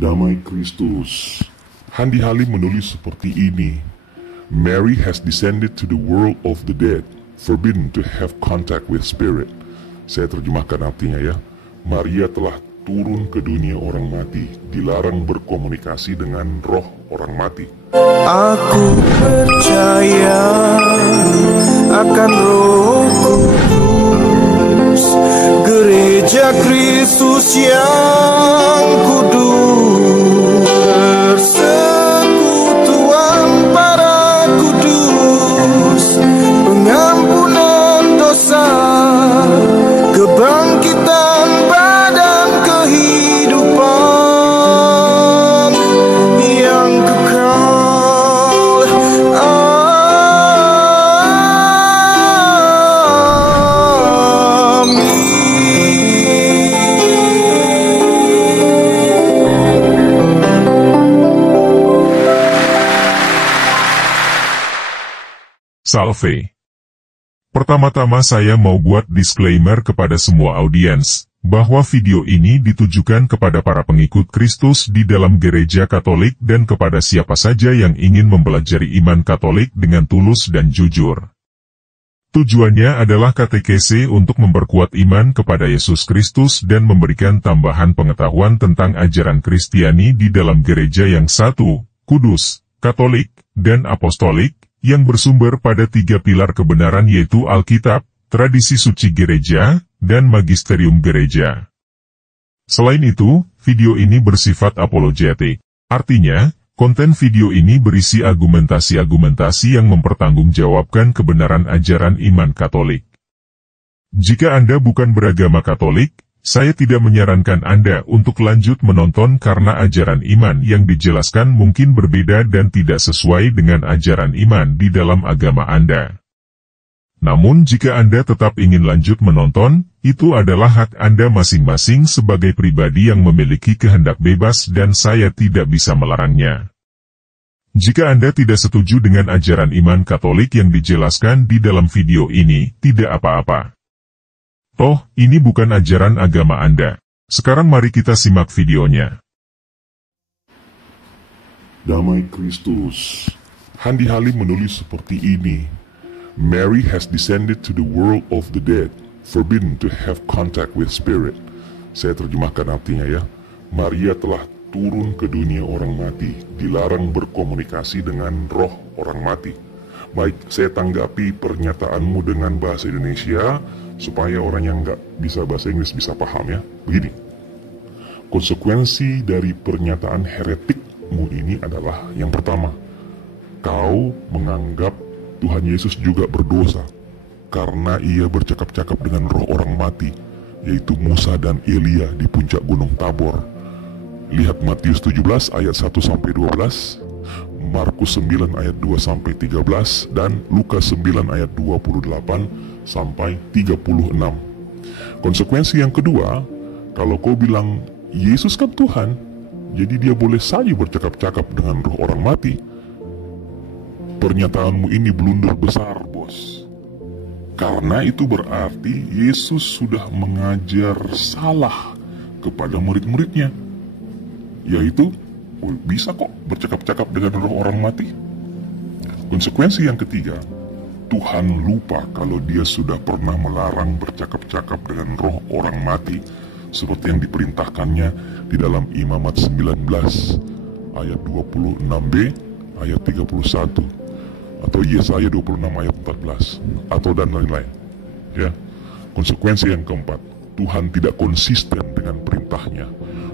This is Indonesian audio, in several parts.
Damai Kristus. Handi Halim menulis seperti ini. Mary has descended to the world of the dead, forbidden to have contact with spirit. Saya terjemahkan artinya ya. Maria telah turun ke dunia orang mati, dilarang berkomunikasi dengan roh orang mati. Aku percaya akan Roh Kudus, Gereja Kristus yang kudus, persekutuan para kudus, pengampunan dosa, kebangkitan badan, kehidupan yang kekal. Salve. Pertama-tama saya mau buat disclaimer kepada semua audiens, bahwa video ini ditujukan kepada para pengikut Kristus di dalam gereja Katolik dan kepada siapa saja yang ingin mempelajari iman Katolik dengan tulus dan jujur. Tujuannya adalah katekese untuk memperkuat iman kepada Yesus Kristus dan memberikan tambahan pengetahuan tentang ajaran Kristiani di dalam gereja yang satu, kudus, Katolik, dan Apostolik, yang bersumber pada 3 pilar kebenaran yaitu Alkitab, tradisi suci gereja, dan magisterium gereja. Selain itu, video ini bersifat apologetik. Artinya, konten video ini berisi argumentasi-argumentasi yang mempertanggungjawabkan kebenaran ajaran iman Katolik. Jika Anda bukan beragama Katolik, saya tidak menyarankan Anda untuk lanjut menonton karena ajaran iman yang dijelaskan mungkin berbeda dan tidak sesuai dengan ajaran iman di dalam agama Anda. Namun jika Anda tetap ingin lanjut menonton, itu adalah hak Anda masing-masing sebagai pribadi yang memiliki kehendak bebas dan saya tidak bisa melarangnya. Jika Anda tidak setuju dengan ajaran iman Katolik yang dijelaskan di dalam video ini, tidak apa-apa. Toh, ini bukan ajaran agama Anda. Sekarang mari kita simak videonya. Damai Kristus. Handi Halim menulis seperti ini. Mary has descended to the world of the dead, forbidden to have contact with spirit. Saya terjemahkan artinya ya. Maria telah turun ke dunia orang mati, dilarang berkomunikasi dengan roh orang mati. Baik, saya tanggapi pernyataanmu dengan bahasa Indonesia, supaya orang yang nggak bisa bahasa Inggris bisa paham ya. Begini, konsekuensi dari pernyataan heretikmu ini adalah yang pertama, kau menganggap Tuhan Yesus juga berdosa karena ia bercakap-cakap dengan roh orang mati, yaitu Musa dan Elia di puncak Gunung Tabor. Lihat Matius 17 ayat 1-12, Markus 9 ayat 2-13, dan Lukas 9 ayat 28-36. Konsekuensi yang kedua, kalau kau bilang Yesus kan Tuhan, jadi dia boleh saja bercakap-cakap dengan roh orang mati. Pernyataanmu ini blunder besar, bos. Karena itu berarti Yesus sudah mengajar salah kepada murid-muridnya, yaitu bisa kok bercakap-cakap dengan roh orang mati. Konsekuensi yang ketiga, Tuhan lupa kalau dia sudah pernah melarang bercakap-cakap dengan roh orang mati, seperti yang diperintahkannya di dalam Imamat 19 ayat 26b ayat 31, atau Yesaya 26 ayat 14, atau dan lain-lain ya. Konsekuensi yang keempat, Tuhan tidak konsisten dengan perintahnya.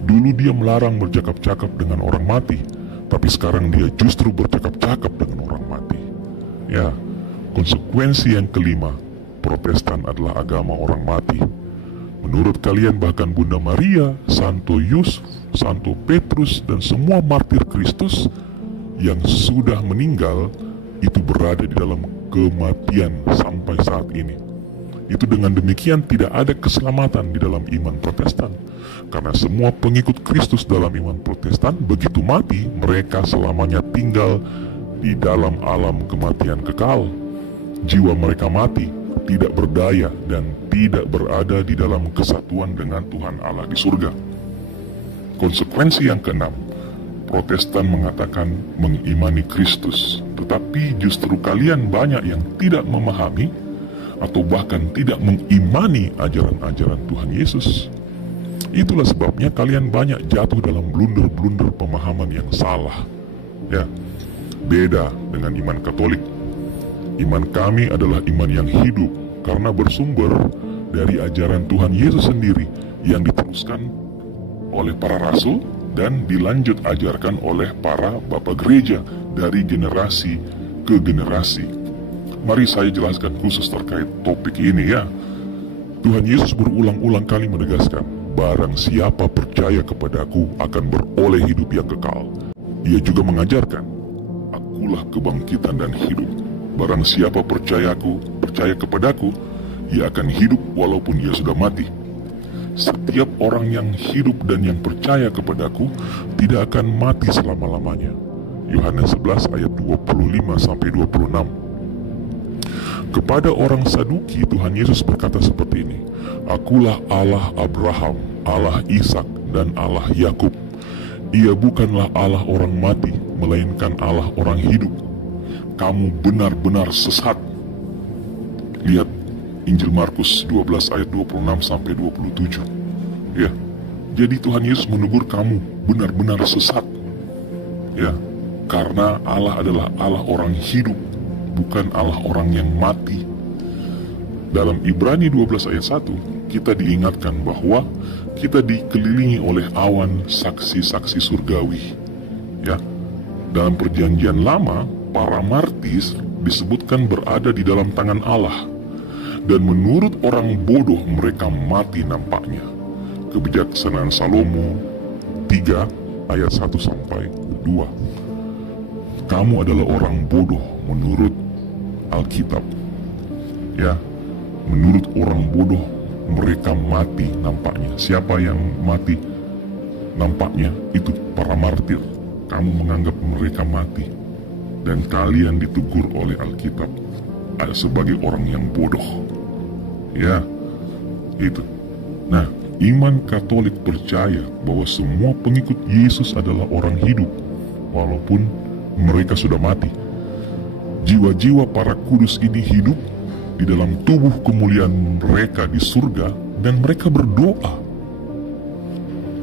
Dulu dia melarang bercakap-cakap dengan orang mati, tapi sekarang dia justru bercakap-cakap dengan orang mati. Ya, konsekuensi yang kelima, Protestan adalah agama orang mati. Menurut kalian bahkan Bunda Maria, Santo Yusuf, Santo Petrus, dan semua martir Kristus yang sudah meninggal itu berada di dalam kematian sampai saat ini. Itu dengan demikian tidak ada keselamatan di dalam iman Protestan. Karena semua pengikut Kristus dalam iman Protestan begitu mati, mereka selamanya tinggal di dalam alam kematian kekal. Jiwa mereka mati, tidak berdaya dan tidak berada di dalam kesatuan dengan Tuhan Allah di surga. Konsekuensi yang keenam, Protestan mengatakan mengimani Kristus, tetapi justru kalian banyak yang tidak memahami atau bahkan tidak mengimani ajaran-ajaran Tuhan Yesus. Itulah sebabnya kalian banyak jatuh dalam blunder-blunder pemahaman yang salah. Ya, beda dengan iman Katolik. Iman kami adalah iman yang hidup karena bersumber dari ajaran Tuhan Yesus sendiri yang diteruskan oleh para rasul dan dilanjut ajarkan oleh para bapak gereja dari generasi ke generasi. Mari saya jelaskan khusus terkait topik ini ya. Tuhan Yesus berulang-ulang kali menegaskan, barang siapa percaya kepadaku akan beroleh hidup yang kekal. Ia juga mengajarkan, akulah kebangkitan dan hidup. Barang siapa percaya kepadaku, ia akan hidup walaupun ia sudah mati. Setiap orang yang hidup dan yang percaya kepadaku tidak akan mati selama-lamanya. Yohanes 11 ayat 25-26. Kepada orang Saduki, Tuhan Yesus berkata seperti ini, akulah Allah Abraham, Allah Ishak, dan Allah Yakub. Ia bukanlah Allah orang mati, melainkan Allah orang hidup. Kamu benar-benar sesat. Lihat Injil Markus 12 ayat 26-27. Ya, jadi Tuhan Yesus menegur kamu benar-benar sesat. Ya, karena Allah adalah Allah orang hidup, bukan Allah orang yang mati. Dalam Ibrani 12 ayat 1, kita diingatkan bahwa kita dikelilingi oleh awan saksi-saksi surgawi. Ya, dalam perjanjian lama, para martis disebutkan berada di dalam tangan Allah. Dan menurut orang bodoh mereka mati nampaknya. Kebijaksanaan Salomo 3 ayat 1-2. Kamu adalah orang bodoh menurut Alkitab. Ya, menurut orang bodoh mereka mati nampaknya. Siapa yang mati nampaknya? Itu para martir. Kamu menganggap mereka mati, dan kalian ditegur oleh Alkitab sebagai orang yang bodoh. Ya, itu. Nah, iman Katolik percaya bahwa semua pengikut Yesus adalah orang hidup, walaupun mereka sudah mati. Jiwa-jiwa para kudus ini hidup di dalam tubuh kemuliaan mereka di surga, dan mereka berdoa.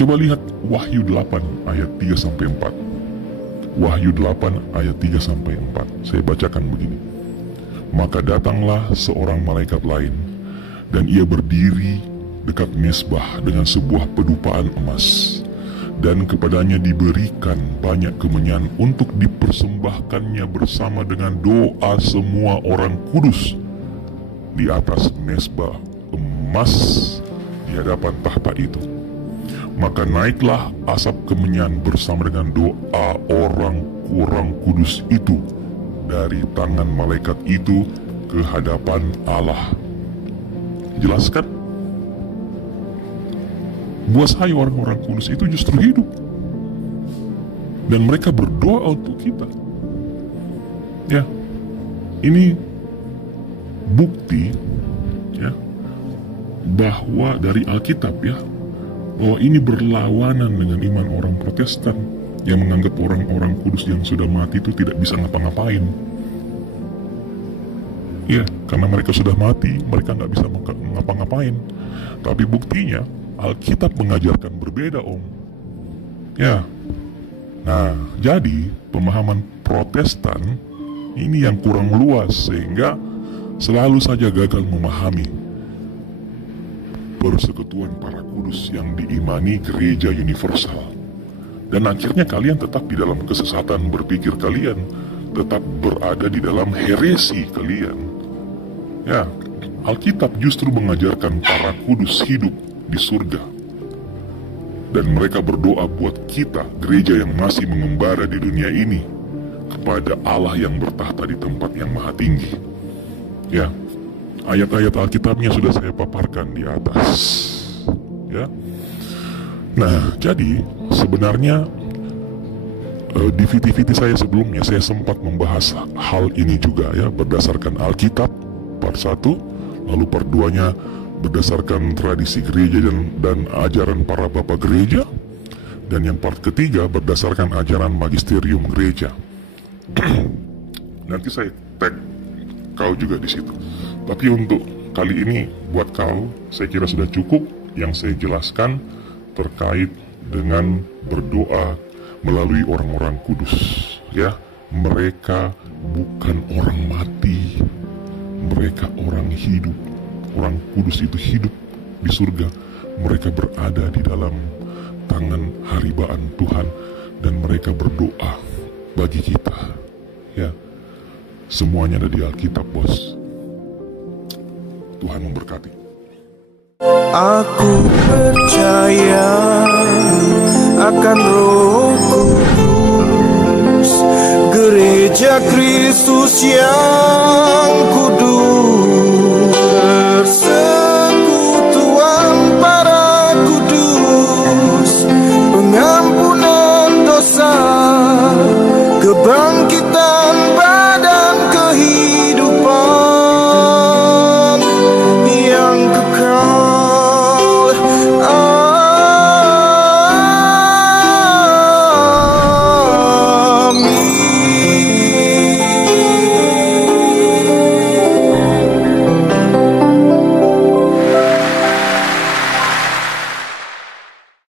Coba lihat Wahyu 8 ayat 3-4. Wahyu 8 ayat 3-4. Saya bacakan begini. Maka datanglah seorang malaikat lain, dan ia berdiri dekat mesbah dengan sebuah pedupaan emas, dan kepadanya diberikan banyak kemenyan untuk dipersembahkannya bersama dengan doa semua orang kudus di atas mesbah emas di hadapan tahta itu. Maka naiklah asap kemenyan bersama dengan doa orang kudus itu dari tangan malaikat itu ke hadapan Allah. Jelaskan? Buat saya orang-orang kudus itu justru hidup, dan mereka berdoa untuk kita. Ya, ini bukti ya bahwa dari Alkitab ya, bahwa ini berlawanan dengan iman orang Protestan yang menganggap orang-orang kudus yang sudah mati itu tidak bisa ngapa-ngapain. Ya, karena mereka sudah mati, mereka nggak bisa ngapa-ngapain. Tapi buktinya Alkitab mengajarkan berbeda, Om. Ya. Nah, jadi pemahaman Protestan ini yang kurang luas, sehingga selalu saja gagal memahami persekutuan para kudus yang diimani gereja universal. Dan akhirnya kalian tetap di dalam kesesatan berpikir kalian, tetap berada di dalam heresi kalian. Ya, Alkitab justru mengajarkan para kudus hidup di surga, dan mereka berdoa buat kita, gereja yang masih mengembara di dunia ini, kepada Allah yang bertahta di tempat yang maha tinggi. Ya, ayat-ayat Alkitabnya sudah saya paparkan di atas. Ya, nah jadi sebenarnya di VT-VT saya sebelumnya saya sempat membahas hal ini juga ya, berdasarkan Alkitab part 1, lalu part 2-nya berdasarkan tradisi gereja dan ajaran para bapak gereja, Dan yang part ketiga berdasarkan ajaran magisterium gereja. Nanti saya tag kau juga di situ. Tapi untuk kali ini buat kau, saya kira sudah cukup yang saya jelaskan terkait dengan berdoa melalui orang-orang kudus. Ya, mereka bukan orang mati, mereka orang hidup. Orang kudus itu hidup di surga. Mereka berada di dalam tangan haribaan Tuhan dan mereka berdoa bagi kita. Ya, semuanya ada di Alkitab, bos. Tuhan memberkati. Aku percaya akan Roh Kudus, Gereja Kristus yang kudus.